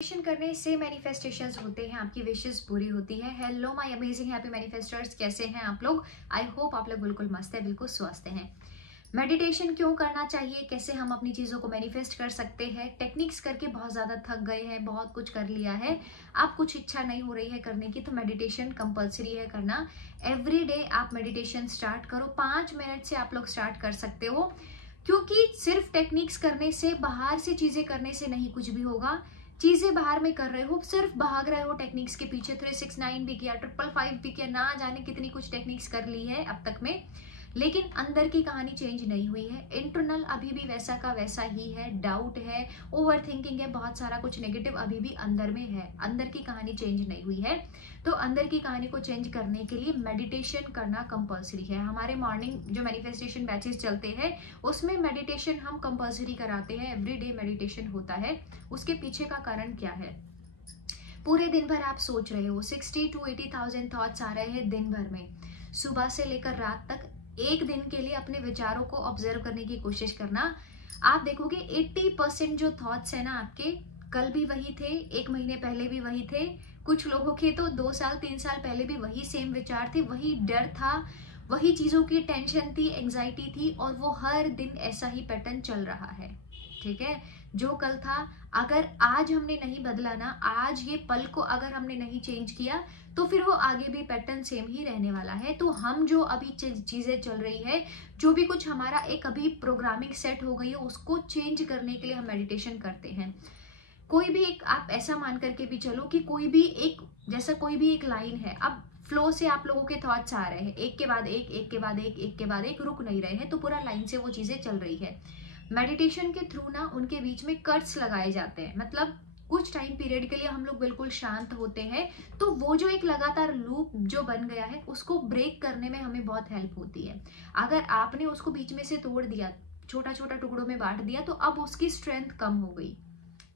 Manifestation करने से manifestations होते हैं, आपकी विशेस पूरी होती है। हेलो माय अमेजिंग हैप्पी मैनिफेस्टर्स, कैसे हैं आप लोग? आई होप आप लोग बिल्कुल मस्त है, बिल्कुल स्वस्थ हैं। मेडिटेशन क्यों करना चाहिए, कैसे हम अपनी चीज़ों को मैनिफेस्ट कर सकते हैं। टेक्निक्स करके बहुत ज़्यादा थक गए हैं, बहुत कुछ कर लिया है, आप कुछ इच्छा नहीं हो रही है करने की, तो मेडिटेशन कंपलसरी है करना। एवरी डे आप मेडिटेशन स्टार्ट करो, 5 मिनट से आप लोग स्टार्ट कर सकते हो, क्योंकि सिर्फ टेक्निक्स करने से, बाहर से चीज़ें करने से नहीं कुछ भी होगा। चीजें बाहर में कर रहे हो, सिर्फ भाग रहे हो टेक्निक्स के पीछे, 369 भी किया, 555 भी किया, ना जाने कितनी कुछ टेक्निक्स कर ली है अब तक में, लेकिन अंदर की कहानी चेंज नहीं हुई है। इंटरनल अभी भी वैसा का वैसा ही है, डाउट है, ओवर थिंकिंग है, बहुत सारा कुछ नेगेटिव अभी भी अंदर में है, अंदर की कहानी चेंज नहीं हुई है। तो अंदर की कहानी को चेंज करने के लिए मेडिटेशन करना कंपलसरी है। हमारे मॉर्निंग जो मैनिफेस्टेशन बैचेस चलते हैं उसमें मेडिटेशन हम कंपलसरी कराते हैं, एवरीडे मेडिटेशन होता है। उसके पीछे का कारण क्या है? पूरे दिन भर आप सोच रहे हो, 60 to 80,000 थॉट्स आ रहे हैं दिन भर में, सुबह से लेकर रात तक। एक दिन के लिए अपने विचारों को ऑब्जर्व करने की कोशिश करना, आप देखोगे 80% जो थॉट्स है ना आपके, कल भी वही थे, 1 महीने पहले भी वही थे, कुछ लोगों के तो 2 साल 3 साल पहले भी वही सेम विचार थे, वही डर था, वही चीजों की टेंशन थी, एंजाइटी थी, और वो हर दिन ऐसा ही पैटर्न चल रहा है। ठीक है, जो कल था, अगर आज हमने नहीं बदला ना, आज ये पल को अगर हमने नहीं चेंज किया, तो फिर वो आगे भी पैटर्न सेम ही रहने वाला है। तो हम जो अभी चीजें चल रही है, जो भी कुछ हमारा एक अभी प्रोग्रामिंग सेट हो गई है, उसको चेंज करने के लिए हम मेडिटेशन करते हैं। कोई भी एक, आप ऐसा मान करके भी चलो कि कोई भी एक, जैसा कोई भी एक लाइन है, अब फ्लो से आप लोगों के थॉट्स आ रहे हैं, एक के बाद एक, एक के बाद एक, एक के बाद एक, रुक नहीं रहे हैं, तो पूरा लाइन से वो चीजें चल रही है। मेडिटेशन के थ्रू ना उनके बीच में कट्स लगाए जाते हैं, मतलब कुछ टाइम पीरियड के लिए हम लोग बिल्कुल शांत होते हैं, तो वो जो एक लगातार लूप जो बन गया है उसको ब्रेक करने में हमें बहुत हेल्प होती है। अगर आपने उसको बीच में से तोड़ दिया, छोटा छोटा टुकड़ों में बांट दिया, तो अब उसकी स्ट्रेंथ कम हो गई।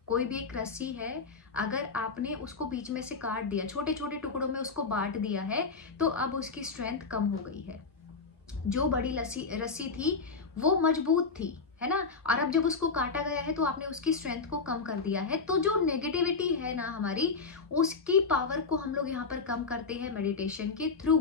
कोई भी एक रस्सी है, अगर आपने उसको बीच में से काट दिया, छोटे छोटे टुकड़ों में उसको बांट दिया है, तो अब उसकी स्ट्रेंथ कम हो गई है। जो बड़ी रस्सी थी वो मजबूत थी, है ना, और अब जब उसको काटा गया है तो आपने उसकी स्ट्रेंथ को कम कर दिया है। तो जो नेगेटिविटी है ना हमारी, उसकी पावर को हम लोग यहाँ पर कम करते हैं मेडिटेशन के थ्रू।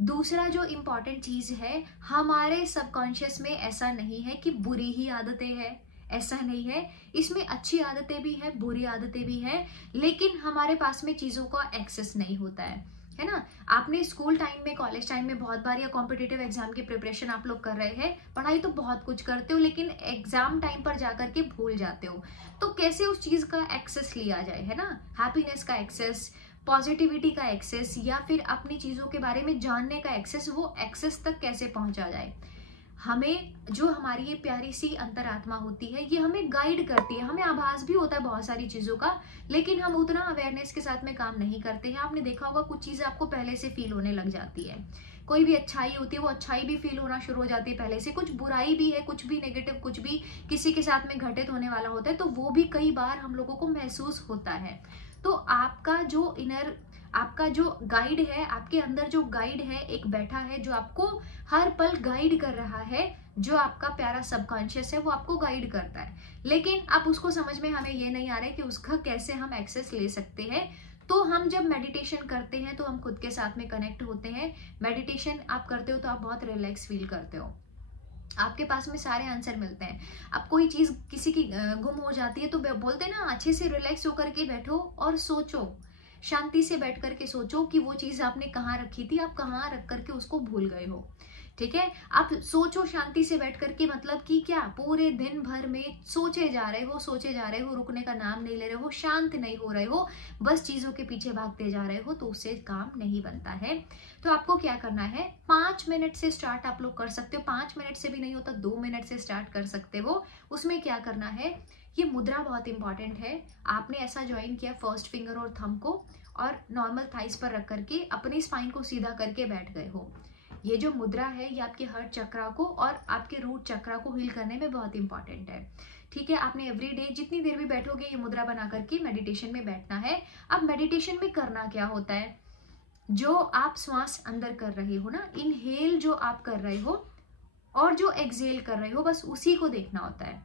दूसरा जो इम्पॉर्टेंट चीज है, हमारे सबकॉन्शियस में ऐसा नहीं है कि बुरी ही आदतें हैं, ऐसा नहीं है, इसमें अच्छी आदतें भी है, बुरी आदतें भी है, लेकिन हमारे पास में चीजों का एक्सेस नहीं होता है ना। आपने स्कूल टाइम में, कॉलेज टाइम में बहुत बार, या कॉम्पिटिटिव एग्जाम की प्रिपरेशन आप लोग कर रहे हैं, पढ़ाई तो बहुत कुछ करते हो, लेकिन एग्जाम टाइम पर जाकर के भूल जाते हो। तो कैसे उस चीज का एक्सेस लिया जाए, है ना, हैप्पीनेस का एक्सेस, पॉजिटिविटी का एक्सेस, या फिर अपनी चीजों के बारे में जानने का एक्सेस, वो एक्सेस तक कैसे पहुंचा जाए। हमें जो हमारी ये प्यारी सी अंतरात्मा होती है, ये हमें गाइड करती है, हमें आभास भी होता है बहुत सारी चीजों का, लेकिन हम उतना अवेयरनेस के साथ में काम नहीं करते हैं। आपने देखा होगा कुछ चीजें आपको पहले से फील होने लग जाती है, कोई भी अच्छाई होती है वो अच्छाई भी फील होना शुरू हो जाती है पहले से, कुछ बुराई भी है, कुछ भी नेगेटिव, कुछ भी किसी के साथ में घटित होने वाला होता है, तो वो भी कई बार हम लोगों को महसूस होता है। तो आपका जो इनर, आपका जो गाइड है, आपके अंदर जो गाइड है एक बैठा है, जो आपको हर पल गाइड कर रहा है, जो आपका प्यारा सबकॉन्शियस है, वो आपको गाइड करता है। लेकिन अब उसको समझ में हमें ये नहीं आ रहा है कि उसका कैसे हम एक्सेस ले सकते हैं। तो हम जब मेडिटेशन करते हैं तो हम खुद के साथ में कनेक्ट होते हैं। मेडिटेशन आप करते हो तो आप बहुत रिलैक्स फील करते हो, आपके पास में सारे आंसर मिलते हैं। अब कोई चीज किसी की गुम हो जाती है तो बोलते हैं ना, अच्छे से रिलैक्स होकर के बैठो और सोचो, शांति से बैठ करके सोचो कि वो चीज आपने कहाँ रखी थी, आप कहाँ रख करके उसको भूल गए हो। ठीक है, आप सोचो शांति से बैठ करके, मतलब कि क्या पूरे दिन भर में सोचे जा रहे हो, सोचे जा रहे हो, रुकने का नाम नहीं ले रहे हो, शांत नहीं हो रहे हो, बस चीजों के पीछे भागते जा रहे हो, तो उससे काम नहीं बनता है। तो आपको क्या करना है, 5 मिनट से स्टार्ट आप लोग कर सकते हो, 5 मिनट से भी नहीं होता 2 मिनट से स्टार्ट कर सकते हो। उसमें क्या करना है, ये मुद्रा बहुत इंपॉर्टेंट है। आपने ऐसा ज्वाइन किया फर्स्ट फिंगर और थंब को, और नॉर्मल थाइस पर रख करके अपनी स्पाइन को सीधा करके बैठ गए हो। ये जो मुद्रा है ये आपके हार्ट चक्रा को और आपके रूट चक्रा को हील करने में बहुत इंपॉर्टेंट है। ठीक है, आपने एवरी डे जितनी देर भी बैठोगे ये मुद्रा बना करके मेडिटेशन में बैठना है। अब मेडिटेशन में करना क्या होता है, जो आप श्वास अंदर कर रहे हो ना, इनहेल जो आप कर रहे हो और जो एक्सहेल कर रहे हो, बस उसी को देखना होता है।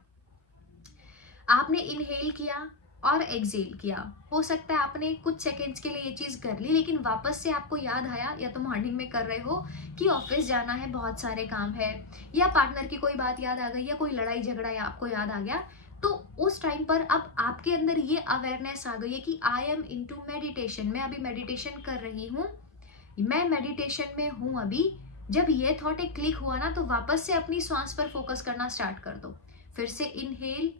आपने इनहेल किया, और एक्सेल किया। हो सकता है आपने कुछ सेकंड्स के लिए ये चीज कर ली, लेकिन वापस से आपको याद आया, या तो मॉर्निंग में कर रहे हो कि ऑफिस जाना है, बहुत सारे काम है, या पार्टनर की कोई बात याद आ गई, या कोई लड़ाई झगड़ा या आपको याद आ गया, तो उस टाइम पर अब आपके अंदर ये अवेयरनेस आ गई है कि आई एम इनटू मेडिटेशन, मैं अभी मेडिटेशन कर रही हूँ, मैं मेडिटेशन में हूं अभी। जब ये थॉट एक क्लिक हुआ ना, तो वापस से अपनी सांस पर फोकस करना स्टार्ट कर दो। फिर से इनहेल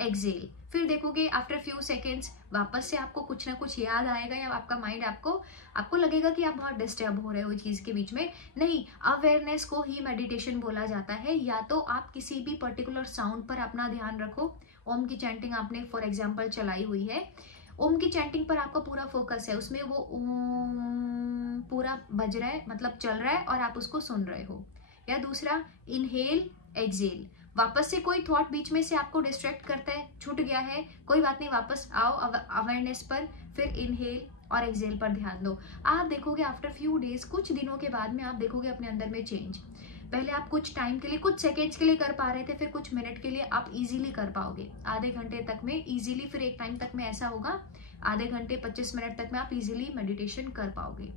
एक्सेल, फिर देखोगे आफ्टर फ्यू सेकेंड्स वापस से आपको कुछ ना कुछ याद आएगा, या आपका माइंड आपको लगेगा कि आप बहुत डिस्टर्ब हो रहे हो चीज के बीच में। नहीं, अवेयरनेस को ही मेडिटेशन बोला जाता है। या तो आप किसी भी पर्टिकुलर साउंड पर अपना ध्यान रखो। ओम की चैंटिंग आपने फॉर एग्जाम्पल चलाई हुई है, ओम की चैंटिंग पर आपका पूरा फोकस है, उसमें वो ओम पूरा बज रहा है, मतलब चल रहा है, और आप उसको सुन रहे हो। या दूसरा इनहेल एक्सेल, वापस से कोई थॉट बीच में से आपको डिस्ट्रैक्ट करता है, छूट गया है, कोई बात नहीं, वापस आओ अवेयरनेस पर, फिर इनहेल और एक्सेल पर ध्यान दो। आप देखोगे आफ्टर फ्यू डेज, कुछ दिनों के बाद में आप देखोगे अपने अंदर में चेंज। पहले आप कुछ टाइम के लिए, कुछ सेकेंड्स के लिए कर पा रहे थे, फिर कुछ मिनट के लिए आप इजीली कर पाओगे, आधे घंटे तक में इजीली, फिर एक टाइम तक में ऐसा होगा आधे घंटे 25 मिनट तक में आप इजीली मेडिटेशन कर पाओगे।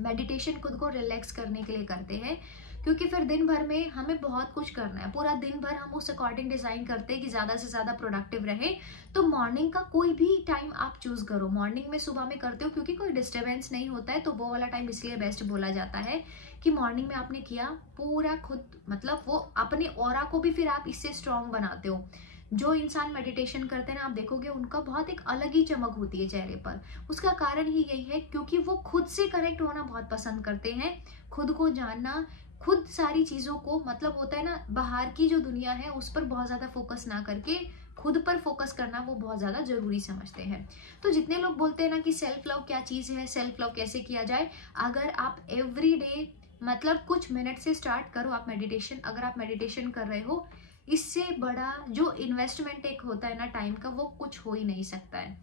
मेडिटेशन खुद को रिलैक्स करने के लिए करते हैं, क्योंकि फिर दिन भर में हमें बहुत कुछ करना है, पूरा दिन भर हम उस अकॉर्डिंग डिजाइन करते हैं कि ज्यादा से ज्यादा प्रोडक्टिव रहे। तो मॉर्निंग का कोई भी टाइम आप चूज करो, मॉर्निंग में सुबह में करते हो क्योंकि कोई डिस्टर्बेंस नहीं होता है, तो वो वाला टाइम इसलिए बेस्ट बोला जाता है कि मॉर्निंग में आपने किया पूरा खुद, मतलब वो अपने ऑरा को भी फिर आप इससे स्ट्रॉन्ग बनाते हो। जो इंसान मेडिटेशन करते हैं ना, आप देखोगे उनका बहुत एक अलग ही चमक होती है चेहरे पर। उसका कारण ही यही है क्योंकि वो खुद से कनेक्ट होना बहुत पसंद करते हैं, खुद को जानना, खुद सारी चीजों को, मतलब होता है ना, बाहर की जो दुनिया है उस पर बहुत ज्यादा फोकस ना करके खुद पर फोकस करना वो बहुत ज्यादा जरूरी समझते हैं। तो जितने लोग बोलते हैं ना कि सेल्फ लव क्या चीज है, सेल्फ लव कैसे किया जाए, अगर आप एवरी डे मतलब कुछ मिनट से स्टार्ट करो आप मेडिटेशन। अगर आप मेडिटेशन कर रहे हो, इससे बड़ा जो इन्वेस्टमेंट एक होता है ना टाइम का, वो कुछ हो ही नहीं सकता है।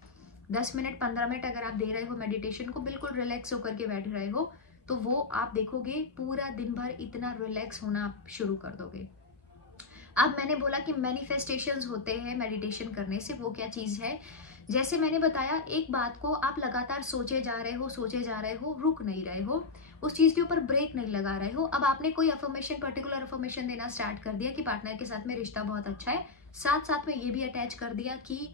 10 मिनट 15 मिनट अगर आप दे रहे हो मेडिटेशन को, बिल्कुल रिलैक्स होकर के बैठ रहे हो, तो वो आप देखोगे पूरा दिन भर इतना रिलैक्स होना आप शुरू कर दोगे। अब मैंने बोला कि मैनिफेस्टेशंस होते हैं मेडिटेशन करने से, वो क्या चीज है। जैसे मैंने बताया, एक बात को आप लगातार सोचे जा रहे हो, रुक नहीं रहे हो, उस चीज के ऊपर ब्रेक नहीं लगा रहे हो। अब आपने कोई अफर्मेशन, पर्टिकुलर अफर्मेशन देना स्टार्ट कर दिया कि पार्टनर के साथ में रिश्ता बहुत अच्छा है, साथ साथ में ये भी अटैच कर दिया कि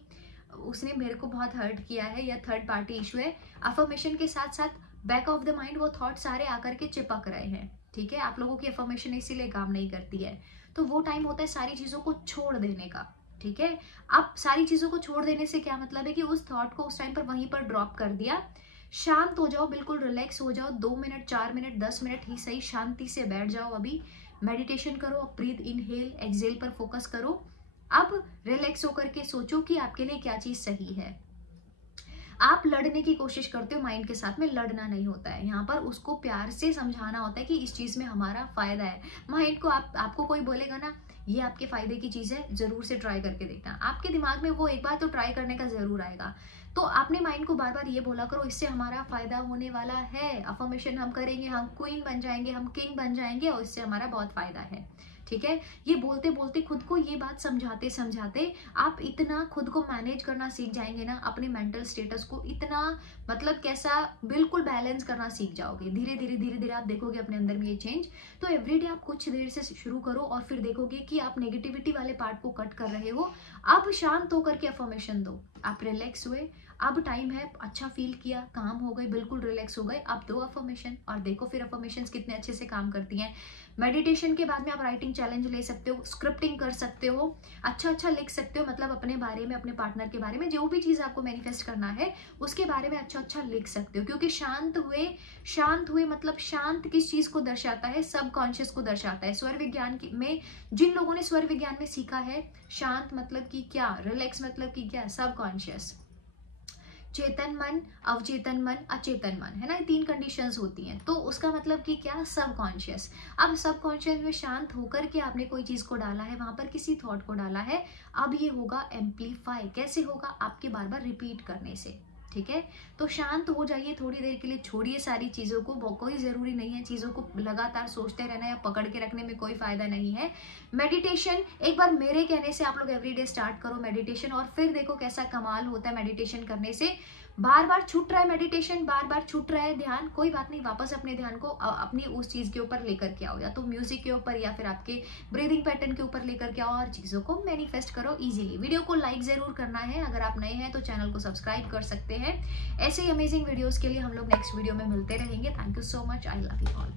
उसने मेरे को बहुत हर्ट किया है या थर्ड पार्टी इशू है। अफर्मेशन के साथ साथ बैक ऑफ द माइंड वो थॉट सारे आकर के चिपक रहे हैं, ठीक है। आप लोगों की अफर्मेशन इसीलिए काम नहीं करती है। तो वो टाइम होता है सारी चीजों को छोड़ देने का, ठीक है। अब सारी चीजों को छोड़ देने से क्या मतलब है कि उस थॉट को उस टाइम पर वहीं पर ड्रॉप कर दिया, शांत हो जाओ, बिल्कुल रिलैक्स हो जाओ, 2 मिनट 4 मिनट 10 मिनट ही सही, शांति से बैठ जाओ, अभी मेडिटेशन करो, ब्रीथ इनहेल एक्सेल पर फोकस करो। अब रिलैक्स होकर के सोचो कि आपके लिए क्या चीज सही है। आप लड़ने की कोशिश करते हो माइंड के साथ में, लड़ना नहीं होता है यहाँ पर, उसको प्यार से समझाना होता है कि इस चीज में हमारा फायदा है। माइंड को आपको कोई बोलेगा ना ये आपके फायदे की चीज है, जरूर से ट्राई करके देखना, आपके दिमाग में वो एक बार तो ट्राई करने का जरूर आएगा। तो आपने माइंड को बार बार ये बोला करो, इससे हमारा फायदा होने वाला है, अफर्मेशन हम करेंगे, हम क्वीन बन जाएंगे, हम किंग बन जाएंगे, और इससे हमारा बहुत फायदा है, ठीक है। ये बोलते बोलते खुद को ये बात समझाते समझाते आप इतना खुद को मैनेज करना सीख जाएंगे ना, अपने मेंटल स्टेटस को इतना, मतलब कैसा, बिल्कुल बैलेंस करना सीख जाओगे। धीरे धीरे आप देखोगे अपने अंदर में ये चेंज। तो एवरीडे आप कुछ देर से शुरू करो, और फिर देखोगे कि आप नेगेटिविटी वाले पार्ट को कट कर रहे हो। अब शांत होकर के अफर्मेशन दो, आप रिलैक्स हुए, अब टाइम है, अच्छा फील किया, काम हो गई, बिल्कुल रिलैक्स हो गए, अब दो अफर्मेशन, और देखो फिर अफर्मेशंस कितने अच्छे से काम करती हैं। मेडिटेशन के बाद में आप राइटिंग चैलेंज ले सकते हो, स्क्रिप्टिंग कर सकते हो, अच्छा लिख सकते हो, मतलब अपने बारे में, अपने पार्टनर के बारे में, जो भी चीज आपको मैनिफेस्ट करना है उसके बारे में अच्छा लिख सकते हो। क्योंकि शांत हुए मतलब शांत किस चीज को दर्शाता है, सबकॉन्शियस को दर्शाता है। स्वर विज्ञान में जिन लोगों ने स्वर विज्ञान में सीखा है, शांत मतलब कि क्या, रिलैक्स मतलब कि क्या, सबकॉन्शियस, चेतन मन, अवचेतन मन, अचेतन मन, है ना, ये 3 कंडीशंस होती हैं। तो उसका मतलब कि क्या, सबकॉन्शियस। अब सबकॉन्शियस में शांत होकर के आपने कोई चीज को डाला है, वहां पर किसी थॉट को डाला है, अब ये होगा एम्पलीफाई। कैसे होगा, आपके बार बार रिपीट करने से, ठीक है। तो शांत हो जाइए थोड़ी देर के लिए, छोड़िए सारी चीज़ों को, कोई ज़रूरी नहीं है चीज़ों को लगातार सोचते रहना या पकड़ के रखने में कोई फ़ायदा नहीं है। मेडिटेशन एक बार मेरे कहने से आप लोग एवरीडे स्टार्ट करो मेडिटेशन, और फिर देखो कैसा कमाल होता है मेडिटेशन करने से। बार बार छूट रहा है मेडिटेशन, बार बार छूट रहा है ध्यान, कोई बात नहीं, वापस अपने ध्यान को अपनी उस चीज़ के ऊपर लेकर के आओ, या तो म्यूजिक के ऊपर या फिर आपके ब्रीदिंग पैटर्न के ऊपर लेकर के आओ, और चीज़ों को मैनिफेस्ट करो इजीली। वीडियो को लाइक ज़रूर करना है, अगर आप नए हैं तो चैनल को सब्सक्राइब कर सकते हैं। ऐसे ही अमेजिंग वीडियोज़ के लिए हम लोग नेक्स्ट वीडियो में मिलते रहेंगे। Thank you so much, I love you all.